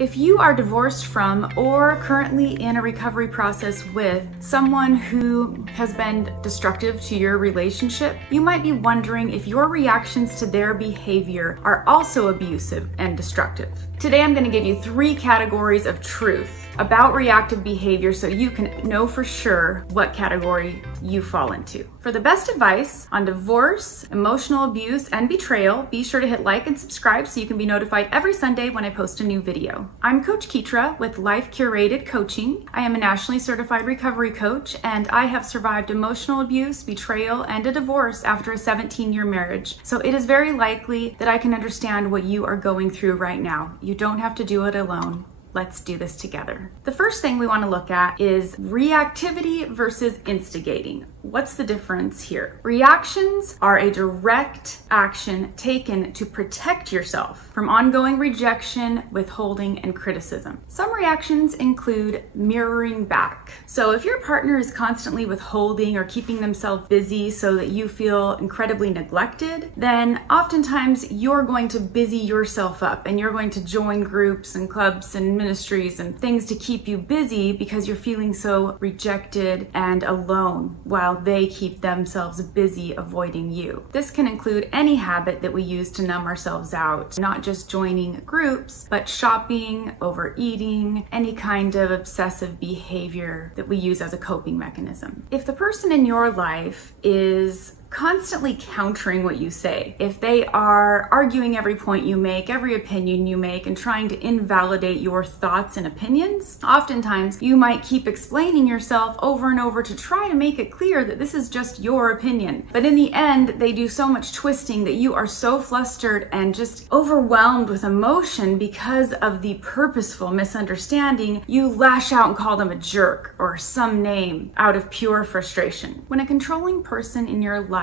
If you are divorced from or currently in a recovery process with someone who has been destructive to your relationship, you might be wondering if your reactions to their behavior are also abusive and destructive. Today I'm going to give you 3 categories of truth about reactive behavior so you can know for sure what category you fall into. For the best advice on divorce, emotional abuse, and betrayal, be sure to hit like and subscribe so you can be notified every Sunday when I post a new video. I'm Coach Ketra with Life Curated Coaching. I am a nationally certified recovery coach, and I have survived emotional abuse, betrayal, and a divorce after a 17-year marriage. So it is very likely that I can understand what you are going through right now. You don't have to do it alone. Let's do this together. The first thing we want to look at is reactivity versus instigating. What's the difference here? Reactions are a direct action taken to protect yourself from ongoing rejection, withholding, and criticism. Some reactions include mirroring back. So if your partner is constantly withholding or keeping themselves busy so that you feel incredibly neglected, then oftentimes you're going to busy yourself up and you're going to join groups and clubs and ministries and things to keep you busy because you're feeling so rejected and alone while they keep themselves busy avoiding you. This can include any habit that we use to numb ourselves out, not just joining groups, but shopping, overeating, any kind of obsessive behavior that we use as a coping mechanism. If the person in your life is constantly countering what you say, if they are arguing every point you make, every opinion you make, and trying to invalidate your thoughts and opinions, oftentimes you might keep explaining yourself over and over to try to make it clear that this is just your opinion. But in the end, they do so much twisting that you are so flustered and just overwhelmed with emotion because of the purposeful misunderstanding, you lash out and call them a jerk or some name out of pure frustration. When a controlling person in your life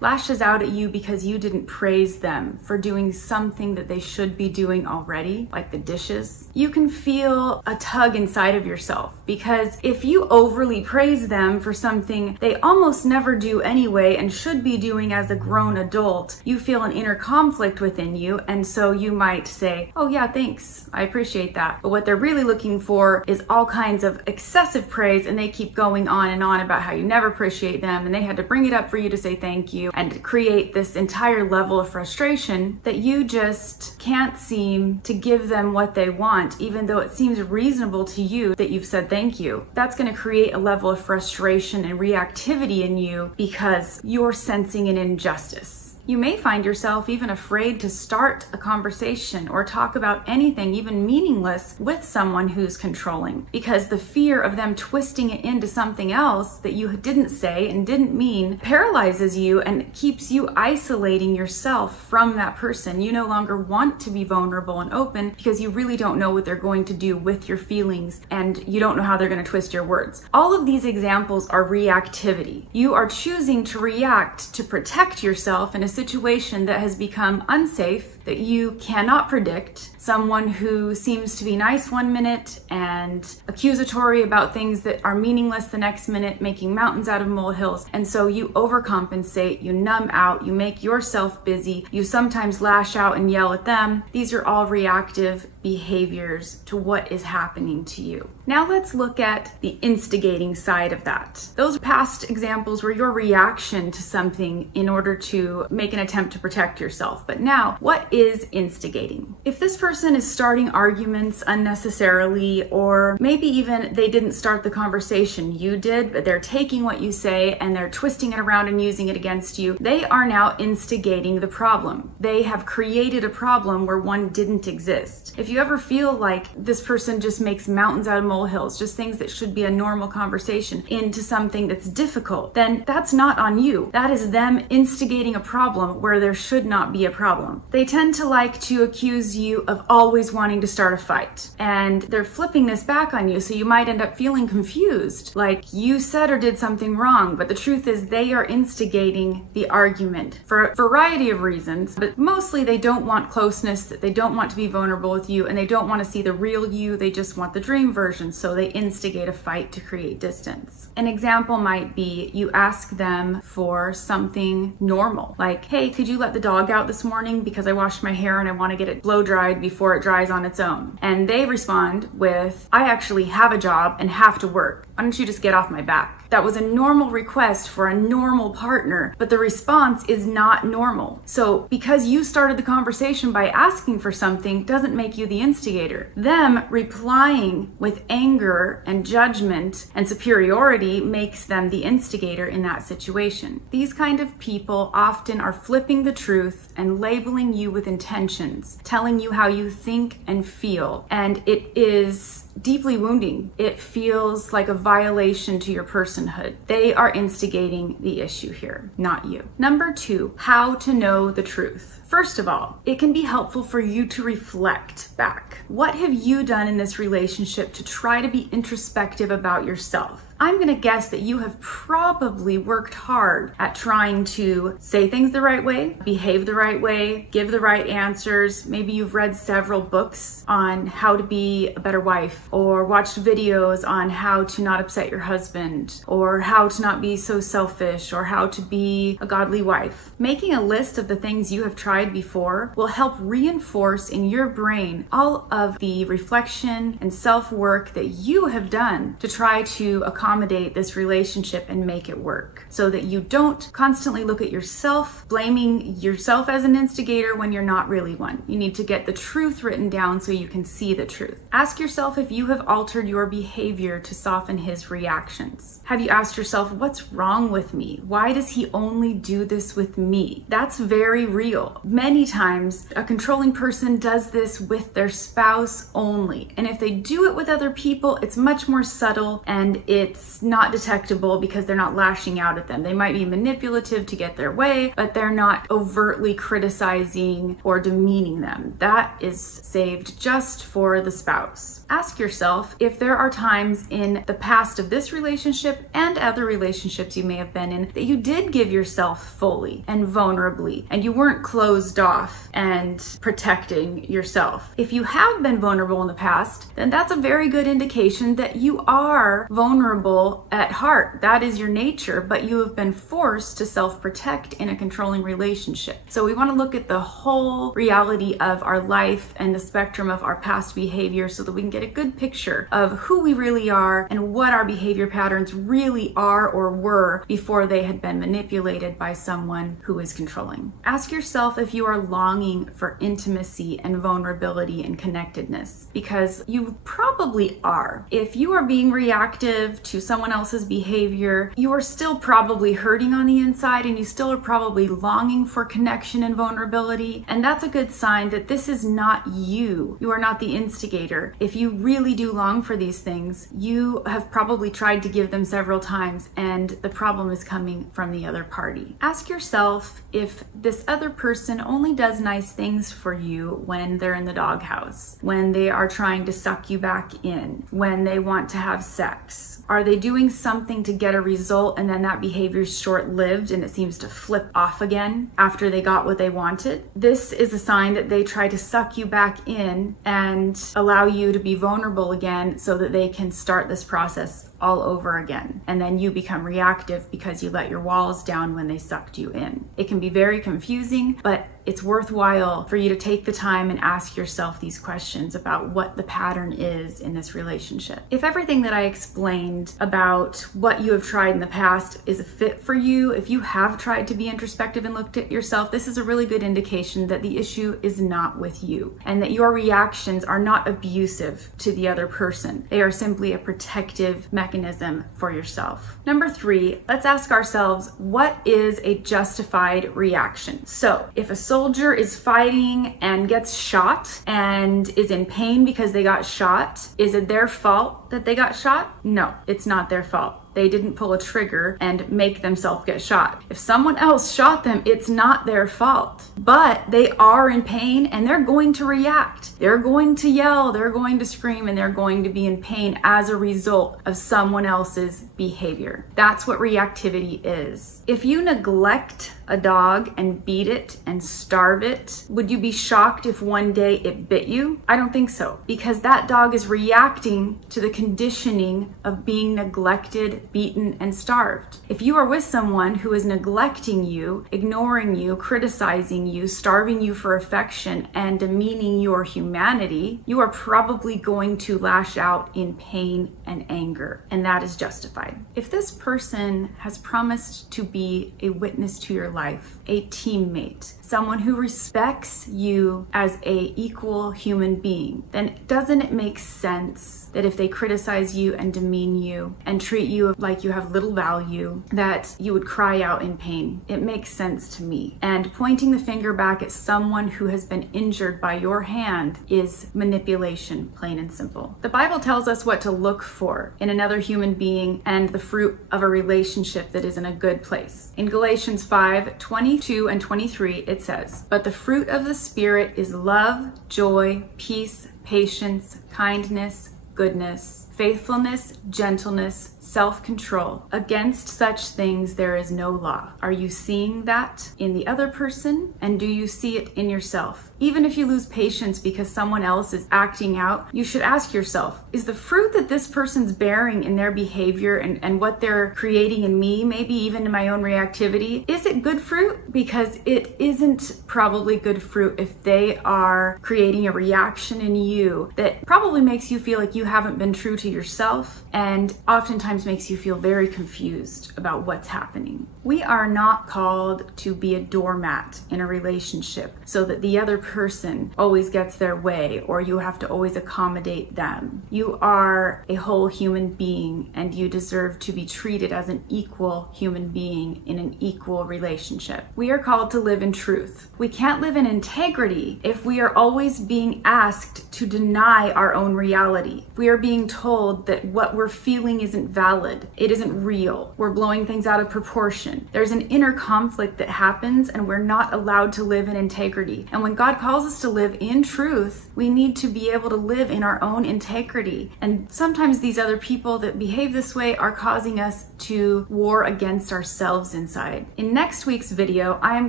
lashes out at you because you didn't praise them for doing something that they should be doing already, like the dishes, you can feel a tug inside of yourself, because if you overly praise them for something they almost never do anyway and should be doing as a grown adult, you feel an inner conflict within you, and so you might say, oh yeah, thanks, I appreciate that. But what they're really looking for is all kinds of excessive praise, and they keep going on and on about how you never appreciate them, and they had to bring it up for you to say thank you, and create this entire level of frustration that you just can't seem to give them what they want, even though it seems reasonable to you that you've said thank you. That's going to create a level of frustration and reactivity in you because you're sensing an injustice. You may find yourself even afraid to start a conversation or talk about anything, even meaningless, with someone who's controlling, because the fear of them twisting it into something else that you didn't say and didn't mean paralyzes you and keeps you isolating yourself from that person. You no longer want to be vulnerable and open because you really don't know what they're going to do with your feelings, and you don't know how they're going to twist your words. All of these examples are reactivity. You are choosing to react to protect yourself in a situation that has become unsafe, that you cannot predict. Someone who seems to be nice one minute and accusatory about things that are meaningless the next minute, making mountains out of molehills. And so you overcompensate, you numb out, you make yourself busy, you sometimes lash out and yell at them. These are all reactive behaviors to what is happening to you. Now let's look at the instigating side of that. Those past examples were your reaction to something in order to make an attempt to protect yourself. But now, what is instigating? If this person is starting arguments unnecessarily, or maybe even they didn't start the conversation, you did, but they're taking what you say and they're twisting it around and using it against you, they are now instigating the problem. They have created a problem where one didn't exist. If you ever feel like this person just makes mountains out of molehills, just things that should be a normal conversation, into something that's difficult, then that's not on you. That is them instigating a problem where there should not be a problem. They tend to like to accuse you of always wanting to start a fight, and they're flipping this back on you, so you might end up feeling confused, like you said or did something wrong, but the truth is they are instigating the argument for a variety of reasons, but mostly they don't want closeness, they don't want to be vulnerable with you, and they don't want to see the real you, they just want the dream version, so they instigate a fight to create distance. An example might be you ask them for something normal, like, hey, could you let the dog out this morning because I washed wash my hair and I want to get it blow dried before it dries on its own. And they respond with, I actually have a job and have to work. Why don't you just get off my back? That was a normal request for a normal partner, but the response is not normal. So because you started the conversation by asking for something doesn't make you the instigator. Them replying with anger and judgment and superiority makes them the instigator in that situation. These kind of people often are flipping the truth and labeling you with intentions, telling you how you think and feel, and it is deeply wounding. It feels like a violation to your personhood. They are instigating the issue here, not you. Number 2, how to know the truth. First of all, it can be helpful for you to reflect back. What have you done in this relationship to try to be introspective about yourself? I'm going to guess that you have probably worked hard at trying to say things the right way, behave the right way, give the right answers. Maybe you've read several books on how to be a better wife, or watched videos on how to not upset your husband, or how to not be so selfish, or how to be a godly wife. Making a list of the things you have tried before will help reinforce in your brain all of the reflection and self-work that you have done to try to accommodate this relationship and make it work, so that you don't constantly look at yourself, blaming yourself as an instigator when you're not really one. You need to get the truth written down so you can see the truth. Ask yourself if you have altered your behavior to soften his reactions. Have you asked yourself, what's wrong with me? Why does he only do this with me? That's very real. Many times a controlling person does this with their spouse only, and if they do it with other people, it's much more subtle and it's not detectable because they're not lashing out at them. They might be manipulative to get their way, but they're not overtly criticizing or demeaning them. That is saved just for the spouse. Ask yourself if there are times in the past of this relationship and other relationships you may have been in that you did give yourself fully and vulnerably, and you weren't closed off and protecting yourself. If you have been vulnerable in the past, then that's a very good indication that you are vulnerable at heart. That is your nature, but you have been forced to self-protect in a controlling relationship. So we want to look at the whole reality of our life and the spectrum of our past behavior so that we can get a good picture of who we really are and what our behavior patterns really are or were before they had been manipulated by someone who is controlling. Ask yourself if you are longing for intimacy and vulnerability and connectedness, because you probably are. If you are being reactive to someone else's behavior, you are still probably hurting on the inside, and you still are probably longing for connection and vulnerability. And that's a good sign that this is not you. You are not the instigator. If you really do long for these things, you have probably tried to give them several times, and the problem is coming from the other party. Ask yourself if this other person only does nice things for you when they're in the doghouse, when they are trying to suck you back in, when they want to have sex. Are they doing something to get a result and then that behavior is short-lived and it seems to flip off again after they got what they wanted? This is a sign that they try to suck you back in and allow you to be vulnerable again so that they can start this process all over again. And then you become reactive because you let your walls down when they sucked you in. It can be very confusing, but it's worthwhile for you to take the time and ask yourself these questions about what the pattern is in this relationship. If everything that I explained about what you have tried in the past is a fit for you, if you have tried to be introspective and looked at yourself, this is a really good indication that the issue is not with you and that your reactions are not abusive to the other person. They are simply a protective mechanism for yourself. Number 3, let's ask ourselves, what is a justified reaction? So if a soldier is fighting and gets shot and is in pain because they got shot, is it their fault that they got shot? No, it's not their fault. They didn't pull a trigger and make themselves get shot. If someone else shot them, it's not their fault. But they are in pain and they're going to react. They're going to yell, they're going to scream, and they're going to be in pain as a result of someone else's behavior. That's what reactivity is. If you neglect a dog and beat it and starve it, would you be shocked if one day it bit you? I don't think so, because that dog is reacting to the conditioning of being neglected, mistreated, beaten, and starved. If you are with someone who is neglecting you, ignoring you, criticizing you, starving you for affection, and demeaning your humanity, you are probably going to lash out in pain and anger, and that is justified. If this person has promised to be a witness to your life, a teammate, someone who respects you as an equal human being, then doesn't it make sense that if they criticize you and demean you and treat you like you have little value, that you would cry out in pain? It makes sense to me. And pointing the finger back at someone who has been injured by your hand is manipulation, plain and simple. The Bible tells us what to look for in another human being and the fruit of a relationship that is in a good place. In Galatians 5:22 and 23, it says, "But the fruit of the Spirit is love, joy, peace, patience, kindness, goodness, faithfulness, gentleness, self-control. Against such things there is no law." Are you seeing that in the other person? And do you see it in yourself? Even if you lose patience because someone else is acting out, you should ask yourself, is the fruit that this person's bearing in their behavior and what they're creating in me, maybe even in my own reactivity, is it good fruit? Because it isn't probably good fruit if they are creating a reaction in you that probably makes you feel like you haven't been true to yourself, and oftentimes makes you feel very confused about what's happening. We are not called to be a doormat in a relationship so that the other person always gets their way or you have to always accommodate them. You are a whole human being and you deserve to be treated as an equal human being in an equal relationship. We are called to live in truth. We can't live in integrity if we are always being asked to deny our own reality. We are being told that what we're feeling isn't valid, it isn't real, we're blowing things out of proportion. There's an inner conflict that happens and we're not allowed to live in integrity. And when God calls us to live in truth, we need to be able to live in our own integrity. And sometimes these other people that behave this way are causing us to war against ourselves inside. In next week's video, I am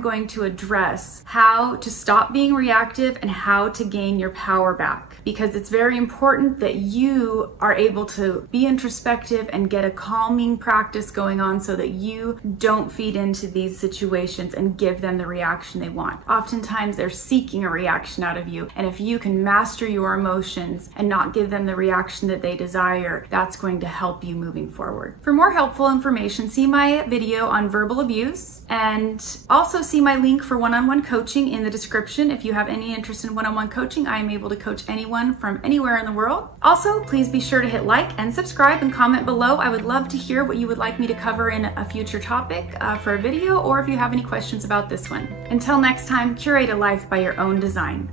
going to address how to stop being reactive and how to gain your power back, because it's very important that you are able to be introspective and get a calming practice going on so that you don't feed into these situations and give them the reaction they want. Oftentimes they're seeking a reaction out of you, and if you can master your emotions and not give them the reaction that they desire, that's going to help you moving forward. For more helpful information, see my video on verbal abuse, and also see my link for one-on-one coaching in the description. If you have any interest in one-on-one coaching, I am able to coach anyone from anywhere in the world. Also, please be sure to hit like and subscribe and comment below. I would love to hear what you would like me to cover in a future topic for a video, or if you have any questions about this one. Until next time, curate a life by your own design.